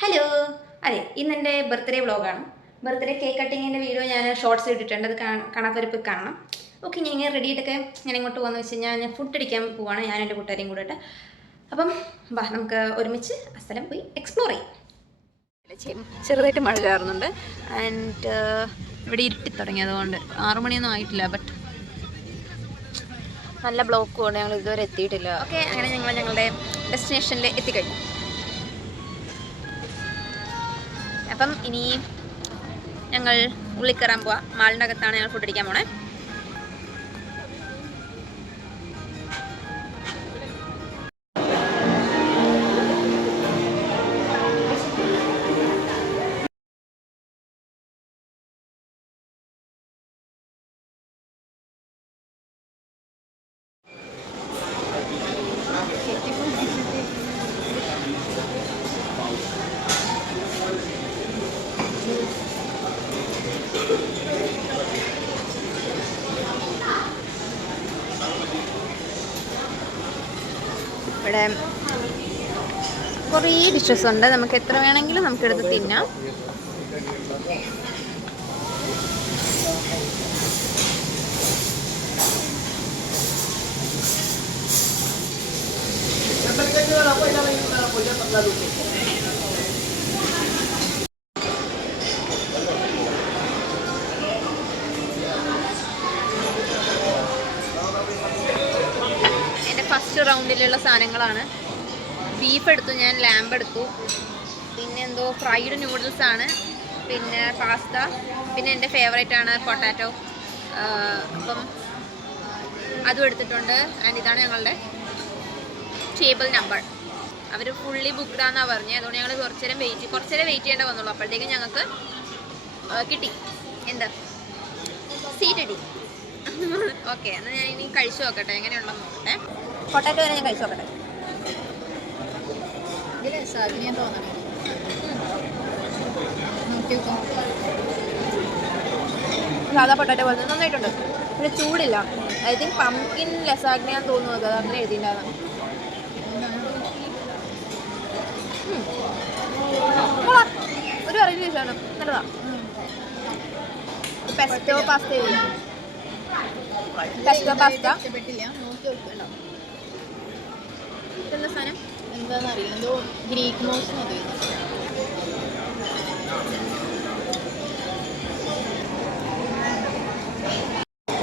Hello. അതെ, ഇന്നെൻ്റെ birthday വ്ളോഗാണ്. ബർത്ത്ഡേ കേക്ക് കട്ടിങ്ങിൻ്റെ വീഡിയോ ഞാൻ ഷോർട്സ് ഇട്ടിട്ടുണ്ട്. അത് കാണാത്തവരിപ്പോൾ കാണണം. ഓക്കെ, ഞാൻ ഇങ്ങനെ റെഡി ആയിട്ടൊക്കെ ഞാൻ ഇങ്ങോട്ട് പോകുന്നത് വെച്ച് കഴിഞ്ഞാൽ ഞാൻ ഫുഡ് അടിക്കാൻ പോവാണ്, ഞാൻ എൻ്റെ കൂട്ടുകാരെയും കൂടെ. അപ്പം വാ, നമുക്ക് ഒരുമിച്ച് ആ സ്ഥലം പോയി എക്സ്പ്ലോർ ചെയ്യാം. ചെറുതായിട്ട് മഴ ചാറുന്നുണ്ട്. ആൻഡ് ഇവിടെ ഇരുട്ടി തുടങ്ങിയതുകൊണ്ട് 6 മണിയൊന്നും ആയിട്ടില്ല. ബട്ട് നല്ല ബ്ലോക്ക് കൊണ്ട് ഞങ്ങൾ ഇതുവരെ എത്തിയിട്ടില്ല. ഓക്കെ, അങ്ങനെ ഞങ്ങളുടെ ഡെസ്റ്റിനേഷനിൽ എത്തിക്കഴിഞ്ഞു. അപ്പം ഇനി ഞങ്ങൾ ഉള്ളിൽ കയറാൻ പോവാം. മാളിൻ്റെ അകത്താണ് ഞങ്ങൾ ഫുഡ് അടിക്കാൻ പോണേ. ഇവിടെ കുറേ ഡിഷസ് ഉണ്ട്, നമുക്ക് എത്ര വേണമെങ്കിലും നമുക്കെടുത്ത് തിന്നാം. എൻ്റെ ഫസ്റ്റ് റൗണ്ടിലുള്ള സാധനങ്ങളാണ്. ബീഫ് എടുത്തു, ഞാൻ ലാമ്പ് എടുത്തു, പിന്നെ എന്തോ ഫ്രൈഡ് നൂഡിൽസ് ആണ്, പിന്നെ പാസ്ത, പിന്നെ എൻ്റെ ഫേവറേറ്റ് ആണ് പൊട്ടാറ്റോ. അപ്പം അതും എടുത്തിട്ടുണ്ട്. ആൻഡ് ഇതാണ് ഞങ്ങളുടെ ടേബിൾ നമ്പർ. അവർ ഫുള്ളി ബുക്ക്ഡാന്നാണ് പറഞ്ഞത്. അതുകൊണ്ട് ഞങ്ങൾ കുറച്ച് നേരം വെയിറ്റ് ചെയ്യേണ്ട വന്നുള്ളൂ. അപ്പോഴത്തേക്കും ഞങ്ങൾക്ക് കിട്ടി എന്താ സീറ്റ് കിട്ടി. ഓക്കെ, എന്നാൽ ഞാൻ ഇനി കഴിച്ചു നോക്കട്ടെ, എങ്ങനെയുണ്ടെന്ന് നോക്കട്ടെ. പൊട്ടാറ്റോ വരെ ഞാൻ കഴിച്ചു നോക്കട്ടെ. സാധാ പൊട്ടാറ്റോ പോലെ നന്നായിട്ടുണ്ട്. പിന്നെ ചൂടില്ല. ഐ തിങ്ക് പംകിൻ ലസാഗ്നയാന്ന് തോന്നുന്നത്, അത് അങ്ങനെ എഴുതിയിട്ടുണ്ടായിരുന്നു. ഒരു വെറൈറ്റി ഡിഷാണ്, നല്ലതാ. പെസ്റ്റോ പാസ്ത, പെസ്റ്റോ പാസ്ത ഇതെന്താ സാധനം എന്താണെന്നറിയില്ല, എന്തോ ഗ്രീക്ക് മോസ് മതി.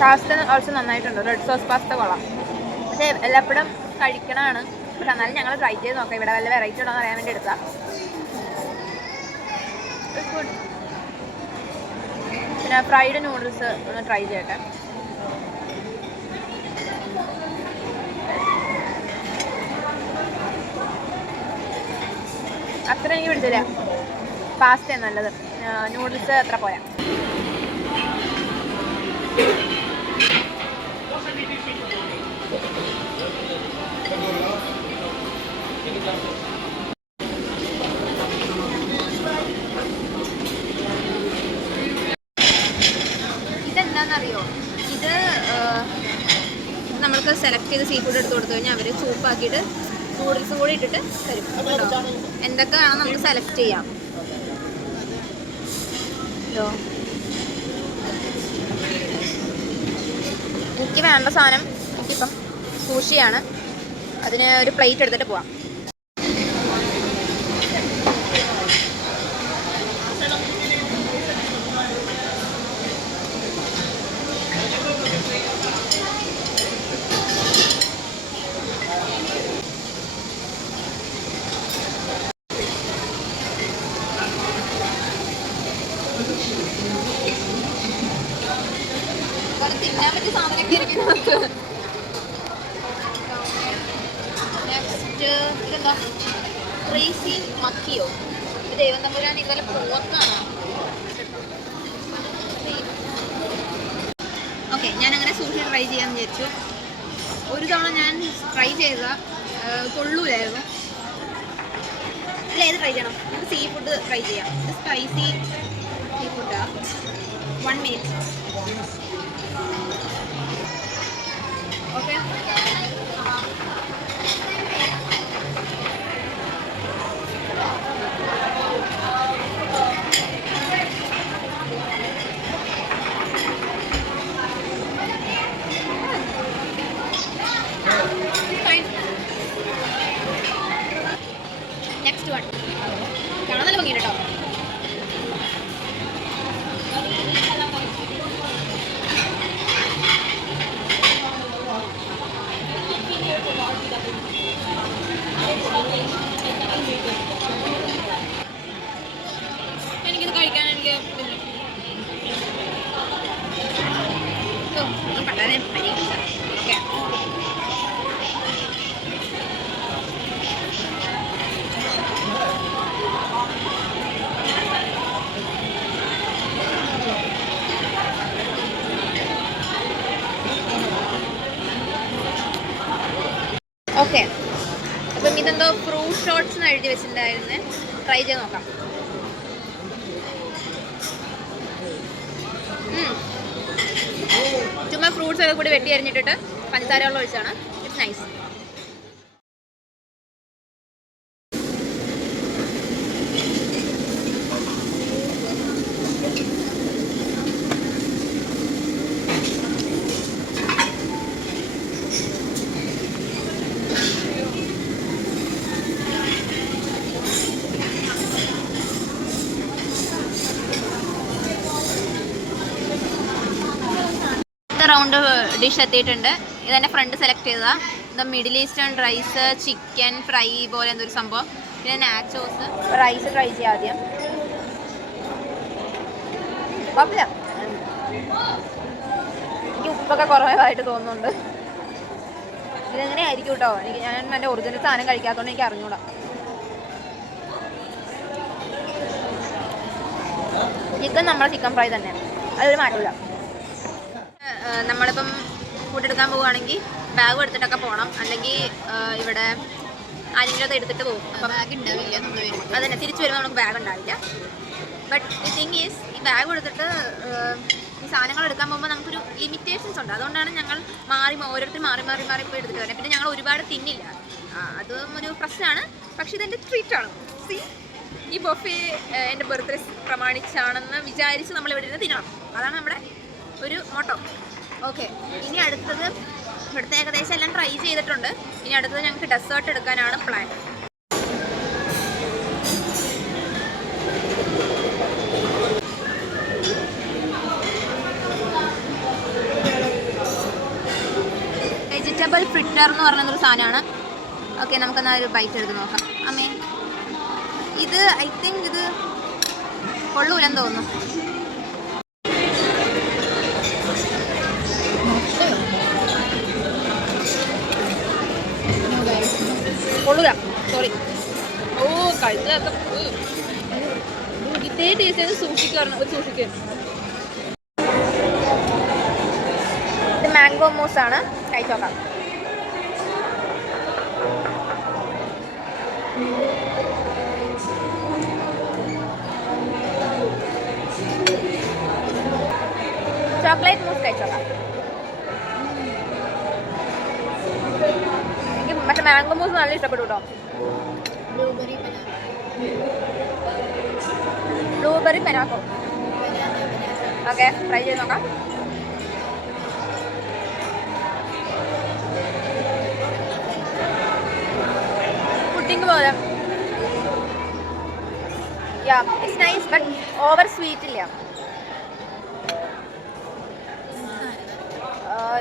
പാസ്ത ഓൾസോ നന്നായിട്ടുണ്ട്. റെഡ് സോസ് പാസ്ത കൊള്ളാം. പക്ഷേ എല്ലാപ്പോഴും കഴിക്കണതാണ്. പക്ഷെ എന്നാലും ഞങ്ങൾ ട്രൈ ചെയ്ത് നോക്കാം, ഇവിടെ വല്ല വെറൈറ്റി ഉണ്ടോ എന്ന് അറിയാൻ വേണ്ടി എടുത്താൽ. പിന്നെ ഫ്രൈഡ് നൂഡിൽസ് ഒന്ന് ട്രൈ ചെയ്യട്ടെ. അത്ര എനിക്ക് പിടിച്ചില്ല. പാസ്ത നല്ലത്, നൂഡിൽസ് അത്ര പോരാ. ഇതെന്താണെന്നറിയോ, ഇത് നമ്മൾക്ക് സെലക്ട് ചെയ്ത് സീ ഫുഡ് എടുത്ത് കൊടുത്തു കഴിഞ്ഞാൽ അവർ സൂപ്പാക്കിയിട്ട് നൂഡിൽസും കൂടി ഇട്ടിട്ട് തരും കേട്ടോ. എന്തൊക്കെ വേണം നമുക്ക് സെലക്ട് ചെയ്യാം. എനിക്ക് വേണ്ട സാധനം എനിക്കിപ്പം സൂഷിയാണ്. അതിന് ഒരു പ്ലേറ്റ് എടുത്തിട്ട് പോവാം. തിന്നാൻ പറ്റിയ സാധനമൊക്കെ ഇരിക്കും നമുക്ക്. നെക്സ്റ്റ് ഇതെന്താ, ക്രേസി മക്കിയോ? ഇത് ദൈവം തമ്പുരാൻ ഇന്നലെ പോത്താണ്. ഓക്കെ, ഞാനങ്ങനെ സൂഷി ട്രൈ ചെയ്യാമെന്ന് വിചാരിച്ചു. ഒരു തവണ ഞാൻ ട്രൈ ചെയ്ത കൊള്ളൂലായിരുന്നു. ഇതിൽ ഏത് ട്രൈ ചെയ്യണം? നമുക്ക് സീ ഫുഡ് ട്രൈ ചെയ്യാം. ഇത് സ്പൈസി സീ ഫുഡാണ്. 1 minute. ഓക്കെ, 1. കാണാൻ നല്ല ഭംഗിയുണ്ട് കേട്ടോ. എനിക്കിത് കഴിക്കാൻ എനിക്ക് വളരെ പരീക്ഷ. Okay, okay. അപ്പം ഇതെന്തോ ഫ്രൂട്ട് ഷോട്ട്സ് എന്ന് എഴുതി വെച്ചിട്ടുണ്ടായിരുന്നു. ട്രൈ ചെയ്ത് നോക്കാം. ചുമ്മാ ഫ്രൂട്ട്സ് ഒക്കെ കൂടി വെട്ടി അരിഞ്ഞിട്ടിട്ട് പഞ്ചസാര വെള്ളം ഒഴിച്ചാണ്. It's nice. റൗണ്ട് ഡിഷ് എത്തിയിട്ടുണ്ട്. ഇതെൻ്റെ ഫ്രണ്ട് സെലക്ട് ചെയ്തതാണ്. ഇത് middle eastern rice, chicken fry പോലെ എന്തൊരു സംഭവം. പിന്നെ നാച്ചോസ്. റൈസ് ട്രൈ ചെയ്യാം ആദ്യം. കുഴപ്പമില്ല, എനിക്ക് ഉപ്പൊക്കെ കുറവായിട്ട് തോന്നുന്നുണ്ട്. ഇതെങ്ങനെ ആയിരിക്കും കേട്ടോ. ഞാൻ എൻ്റെ ഒറിജിനൽ സാധനം കഴിക്കാത്തതുകൊണ്ട് എനിക്ക് അറിഞ്ഞൂടാ. ചിക്കൻ നമ്മുടെ ചിക്കൻ ഫ്രൈ തന്നെ, അതൊരു മാറ്റില്ല. നമ്മളിപ്പം ഫുഡ് എടുക്കാൻ പോവുകയാണെങ്കിൽ ബാഗ് എടുത്തിട്ടൊക്കെ പോകണം, അല്ലെങ്കിൽ ഇവിടെ ആരെങ്കിലും അത് എടുത്തിട്ട് പോകും. അപ്പം ബാഗ് ഉണ്ടാവില്ല. അതന്നെ, തിരിച്ചു വരുമ്പോൾ നമുക്ക് ബാഗ് ഉണ്ടാവില്ല. ബട്ട് ദി തിങ് ഈസ്, ഈ ബാഗ് എടുത്തിട്ട് ഈ സാധനങ്ങൾ എടുക്കാൻ പോകുമ്പോൾ നമുക്കൊരു ലിമിറ്റേഷൻസ് ഉണ്ട്. അതുകൊണ്ടാണ് ഞങ്ങൾ ഓരോരുത്തർ മാറി പോയി എടുത്തിട്ട് വരുന്നത്. പിന്നെ ഞങ്ങൾ ഒരുപാട് തിന്നില്ല, അതും ഒരു പ്രശ്നമാണ്. പക്ഷേ ഇതെൻ്റെ ട്രീറ്റാണ്. സി, ഈ ബൊഫേ എൻ്റെ ബർത്ത്ഡേ പ്രമാണിച്ചാണെന്ന് വിചാരിച്ച് നമ്മൾ ഇവിടെ ഇരുന്ന് തിന്നണം. അതാണ് നമ്മുടെ ഒരു മോട്ടോ. ഓക്കെ, ഇനി അടുത്തത് ഇവിടുത്തെ ഏകദേശം എല്ലാം ട്രൈ ചെയ്തിട്ടുണ്ട്. ഇനി അടുത്തത് ഞങ്ങൾക്ക് ഡെസേർട്ട് എടുക്കാനാണ് പ്ലാൻ. വെജിറ്റബിൾ ഫ്രിറ്റർ എന്ന് പറയുന്നൊരു സാധനമാണ്. ഓക്കെ, നമുക്കെന്നാൽ ഒരു ബൈറ്റ് എടുത്ത് നോക്കാം. അമ്മേ, ഇത് ഐ തിങ്ക് ഇത് കൊള്ളൂലെന്ന് തോന്നുന്നു. കൊള്ളുക, സോറി. ഓ, കഴിച്ചതൊക്കെ ഇതേ ടേസ്റ്റ് സൂക്ഷിക്കാറുണ്ട്. ഒരു സൂക്ഷിക്കുക. ഇത് മാംഗോ മൂസാണ്. കഴിച്ചോക്കാം. ചോക്ലേറ്റ് മൂസ് കഴിച്ചോക്കാം. എനിക്ക് മറ്റേ മാംഗോ മൂസ് നല്ല ഇഷ്ടപ്പെട്ടു കേട്ടോ. ബ്ലൂബെറി പെനാക്കോ. ഓക്കെ, ട്രൈ ചെയ്ത് നോക്കാം. പുഡിംഗ് പോലെ. Yeah, it's nice, but over sweet ഇല്ല.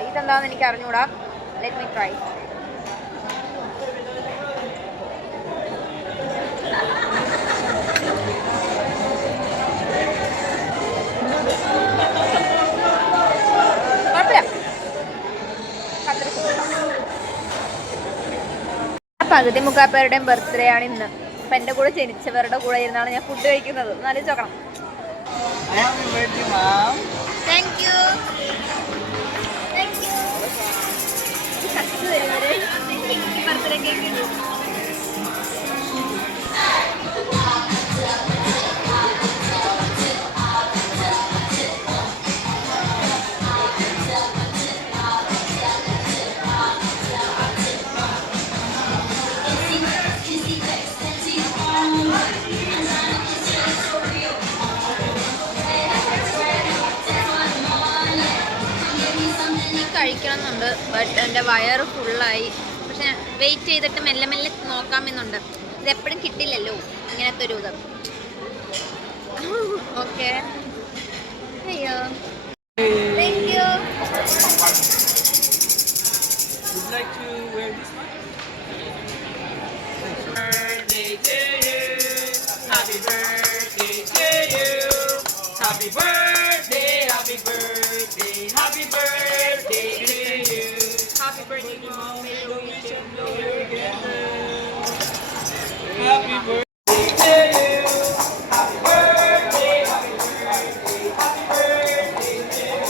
ഇതെന്താണെന്ന് എനിക്ക് അറിഞ്ഞൂടാ. Let me try. പകുതി മുക്കാൽ പേരുടെയും ബർത്ത്ഡേ ആണ് ഇന്ന്. അപ്പം എൻ്റെ കൂടെ ജനിച്ചവരുടെ കൂടെ ഇരുന്നാണ് ഞാൻ ഫുഡ് കഴിക്കുന്നത്. എന്നാലും ചോക്കണം. Thank you. Birthday cake. കഴിക്കണമെന്നുണ്ട്, ബട്ട് എൻ്റെ വയറ് ഫുള്ളായി. പക്ഷെ വെയിറ്റ് ചെയ്തിട്ട് മെല്ലെ മെല്ലെ നോക്കാമെന്നുണ്ട്. ഇതെപ്പോഴും കിട്ടില്ലല്ലോ ഇങ്ങനത്തെ ഒരു ഇത്. ഓക്കെ, അയ്യോ thank you. Would you like to wear this one? Birthday to you. Happy birthday to you. Happy birthday, happy birthday, happy birthday to you. Happy birthday, Mom. May you wish and blow your candle. Happy birthday to you. Happy birthday, happy birthday, happy birthday to you.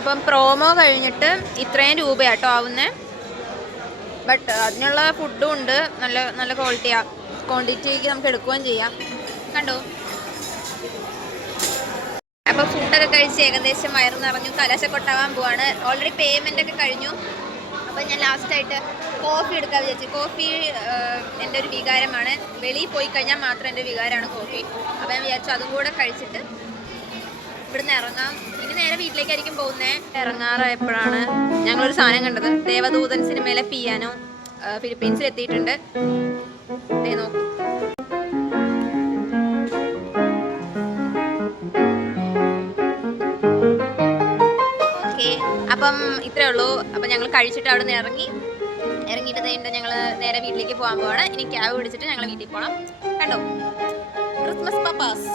അപ്പം promo കഴിഞ്ഞിട്ട് ഇത്രയും രൂപയാട്ടോ ആവുന്നത്. But അതിനുള്ള ഫുഡും ഉണ്ട്, നല്ല നല്ല ക്വാണ്ടിറ്റിക്ക് നമുക്ക് എടുക്കുകയും ചെയ്യാം. കണ്ടോ? അപ്പോൾ ഫുഡൊക്കെ കഴിച്ച് ഏകദേശം വയറ് നിറഞ്ഞു, കലാശക്കൊട്ടാവാൻ പോവാണ്. ഓൾറെഡി പേയ്മെൻ്റ് ഒക്കെ കഴിഞ്ഞു. അപ്പോൾ ഞാൻ ലാസ്റ്റായിട്ട് കോഫി എടുക്കാൻ വിചാരിച്ചു. കോഫി എൻ്റെ ഒരു വികാരമാണ്. വെളിയിൽ പോയി കഴിഞ്ഞാൽ മാത്രം എൻ്റെ വികാരമാണ് കോഫി. അപ്പോൾ ഞാൻ വിചാരിച്ചു അതും കൂടെ കഴിച്ചിട്ട് ഇവിടുന്ന് ഇറങ്ങാം. ഇനി നേരെ വീട്ടിലേക്കായിരിക്കും പോകുന്നത്. ഇറങ്ങാറായപ്പോഴാണ് ഞങ്ങളൊരു സാധനം കണ്ടത്. ദേവദൂതൻ സിനിമയിലെ പിയാനോ ഫിലിപ്പീൻസിൽ എത്തിയിട്ടുണ്ട്. നോക്കൂ. ഓക്കെ, അപ്പം ഇത്രേ ഉള്ളൂ. അപ്പം ഞങ്ങൾ കഴിച്ചിട്ട് അവിടെ നിന്ന് ഇറങ്ങിയിട്ട് കഴിഞ്ഞിട്ട് ഞങ്ങൾ നേരെ വീട്ടിലേക്ക് പോകാൻ പോവാണ്. ഇനി ക്യാബ് പിടിച്ചിട്ട് ഞങ്ങൾ വീട്ടിൽ പോകണം. കണ്ടോ, ക്രിസ്മസ് പപ്പാസ്.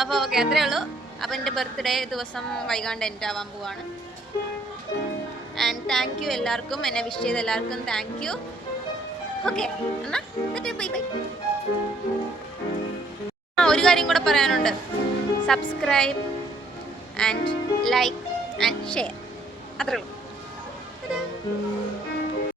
അപ്പോൾ ഓക്കെ, അത്രേ ഉള്ളൂ. അപ്പോൾ എൻ്റെ ബർത്ത്ഡേ ദിവസം വൈകാണ്ട് എൻ്റെ ആവാൻ പോവാണ്. ആൻഡ് താങ്ക് യു എല്ലാവർക്കും, എന്നെ വിഷ് ചെയ്ത എല്ലാവർക്കും താങ്ക് യു. ഓക്കെ, എന്നാൽ ബൈ ബൈ. ഒരു കാര്യം കൂടെ പറയാനുണ്ട്. Subscribe and like and share. അത്രേ ഉള്ളൂ.